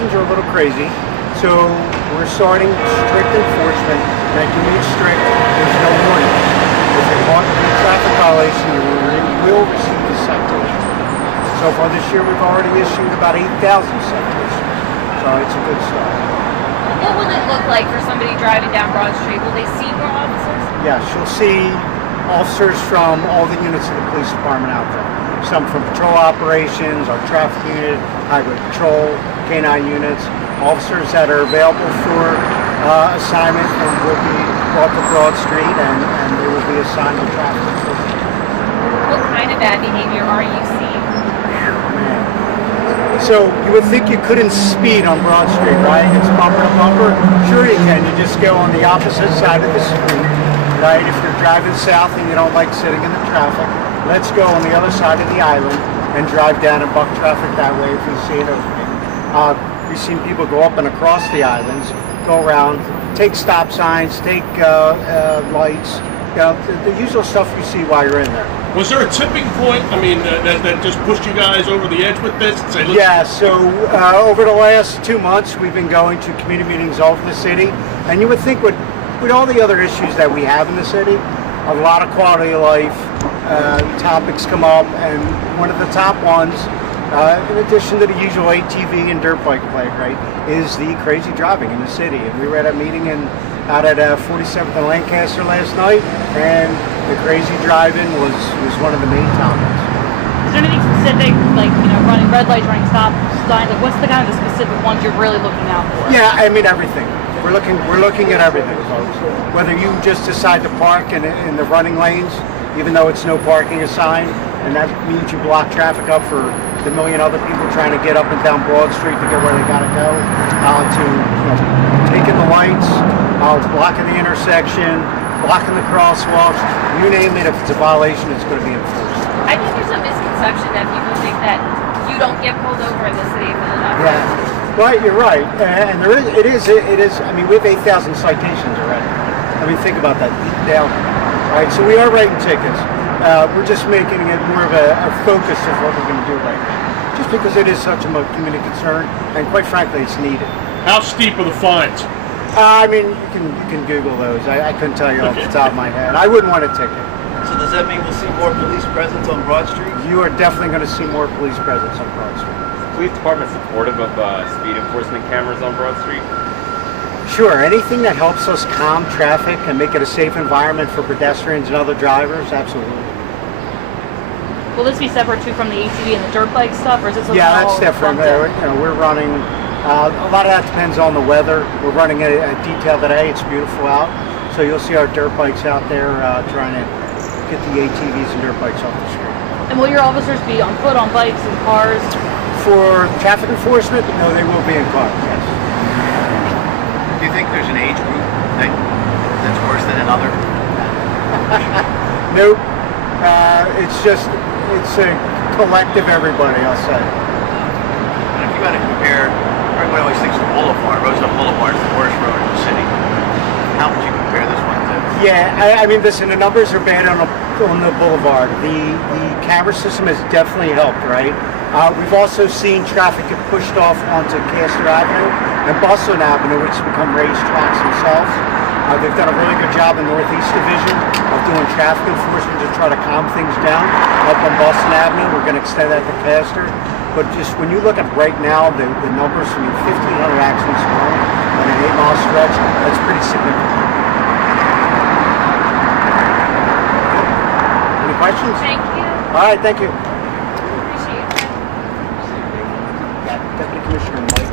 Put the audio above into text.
citations are a little crazy, so we're starting strict enforcement. Now, you mean strict, there's no warning. If you're caught in a traffic violation, you will receive a citation. So far this year, we've already issued about 8,000 citations. So it's a good start. What will it look like for somebody driving down Broad Street? Will they see more officers? Yes, you'll see officers from all the units of the police department out there. Some from patrol operations, our traffic unit, highway patrol, K-9 units, officers that are available for assignment and will be brought to Broad Street and they will be assigned to traffic enforcement. What kind of bad behavior are you seeing? So you would think you couldn't speed on Broad Street, right? It's bumper to bumper. Sure you can. You just go on the opposite side of the street, right? If you're driving south and you don't like sitting in the traffic, let's go on the other side of the island and drive down and buck traffic that way if we see it opening. We've seen people go up and across the islands, go around, take stop signs, take lights, the usual stuff you see while you're in there. Was there a tipping point? I mean, that just pushed you guys over the edge with this? Say, yeah, so over the last 2 months, we've been going to community meetings all over the city, and you would think with all the other issues that we have in the city, a lot of quality of life topics come up, and one of the top ones, in addition to the usual ATV and dirt bike plague, right, is the crazy driving in the city. And we were at a meeting out at 47th and Lancaster last night, and the crazy driving was one of the main topics. Is there anything specific, like, running red lights, running stop signs? Like, what's the kind of the specific ones you're really looking out for? Yeah, I mean everything. We're looking at everything, folks. Whether you just decide to park in the running lanes, even though it's no parking assigned, and that means you block traffic up for the million other people trying to get up and down Broad Street to get where they gotta go, to taking the lights, blocking the intersection, blocking the crosswalks, you name it. If it's a violation, it's going to be enforced. I think there's a misconception that people think that you don't get pulled over in the city of Philadelphia. Yeah, right. You're right, and it is. I mean, we have 8,000 citations already. I mean, think about that daily, right? So we are writing tickets. We're just making it more of a focus of what we're going to do right now, just because it is such a community concern, and quite frankly, it's needed. How steep are the fines? I mean, you can Google those. I couldn't tell you off the top of my head. I wouldn't want a ticket. So does that mean we'll see more police presence on Broad Street? You are definitely going to see more police presence on Broad Street. Police department supportive of speed enforcement cameras on Broad Street? Sure. Anything that helps us calm traffic and make it a safe environment for pedestrians and other drivers, absolutely. Will this be separate too from the ATV and the dirt bike stuff, or is this? Yeah, that's different. We're running. A lot of that depends on the weather. We're running a detail today. It's beautiful out, so you'll see our dirt bikes out there trying to get the ATVs and dirt bikes off the street. And will your officers be on foot, on bikes, in cars? For traffic enforcement, no, they will be in cars. Yes. Do you think there's an age group that's worse than another? Nope. It's a collective everybody, I'll say. And if you got to compare, everybody always thinks Boulevard, Roosevelt Boulevard is the worst road in the city. How would you compare this one to? Yeah, I mean, listen, the numbers are bad on the boulevard. The camera system has definitely helped, right? We've also seen traffic get pushed off onto Castor Avenue and Boston Avenue, which have become racetracks themselves. They've done a really good job in Northeast Division of doing traffic enforcement to try to calm things down. Up on Boston Avenue, we're going to extend that to Castor. But just when you look at right now, the numbers, 1,500 accidents alone on an 8-mile stretch, that's pretty significant. Any questions? Thank you. All right, thank you. Appreciate it. Deputy Commissioner Mike.